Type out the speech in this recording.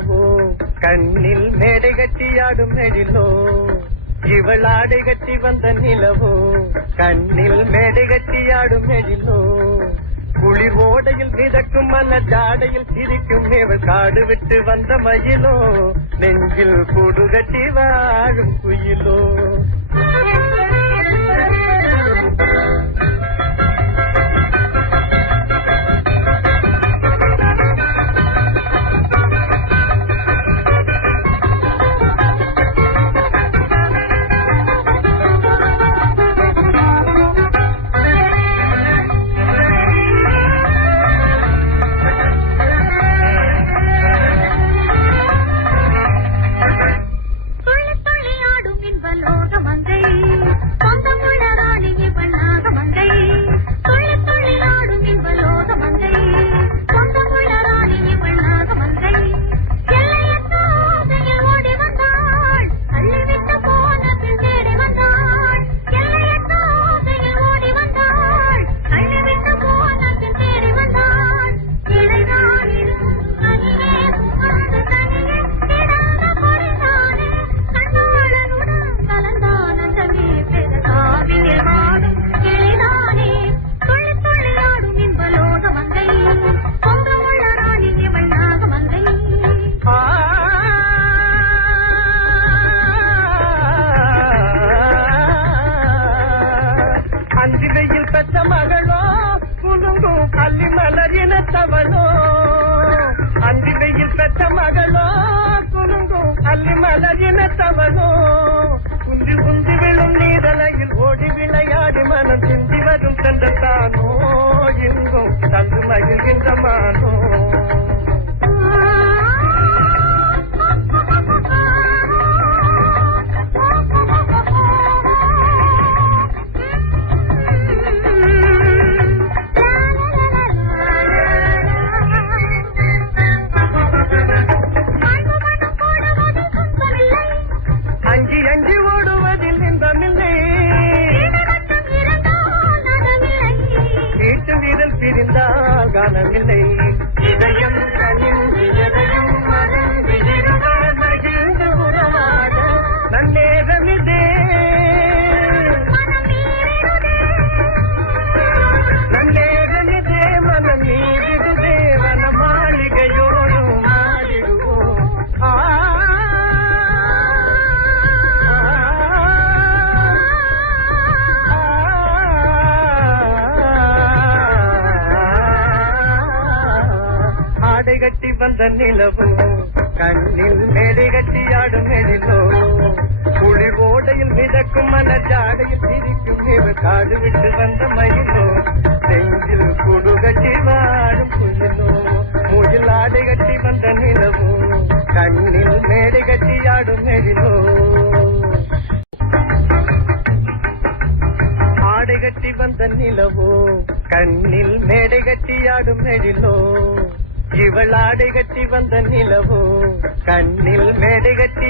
நிலவோ கண்ணில் மேடை கட்டியாடும் எழிலோ இவள் ஆடை கட்டி வந்த நிலவோ கண்ணில் மேடை கட்டியாடும் எழிலோ குளிர் ஓடையில் மிதக்கும் மன ஜாடையில் சிரிக்கும் இவள் காடு விட்டு வந்த மயிலோ நெஞ்சில் கூடு கட்டி வாழும் குயிலோ பெற்ற மகளோ குலுங்கும் கள்ளி மலரினத்தவளோ அந்தி வெயில் பெற்ற மகளோ குலுங்கும் கள்ளி மலரினத்தவளோ குந்தி குந்தி விழும் நீரலையில் ஓடி விளையாடி மனம் சிந்தி வரும் சென்றத்தானோ எங்கும் தந்து மகிழ்கின்ற மானோ பிரிந்தால் காணவில்லை இதயம் கனிந்து எதையும் மறந்து இருவர் மகிழ்ந்து உறவாட நன்னேரமிதே நன்னேரமிதே மனம் நீரிடுதே வன மாளிகையோடும் மாறிடுவோம் ஆடை கட்டி வந்த நிலவோ கண்ணில் மேடை கட்டியாடும் எழிலோ குளிர் ஓடையில் மிதக்கும் மன ஜாடையில் சிரிக்கும் இவர் காடு விட்டு வந்த மயிலோ நெஞ்சில் குடு கட்டி வாழும் குயிலோ மூஜில் ஆடை கட்டி வந்த நிலவோ கண்ணில் மேடை கட்டியாடும் எழிலோ ஆடை கட்டி வந்த நிலவோ கண்ணில் மேடை கட்டியாடும் எழிலோ இவள் ஆடை கட்டி வந்த நிலவோ கண்ணில் மேடை கட்டி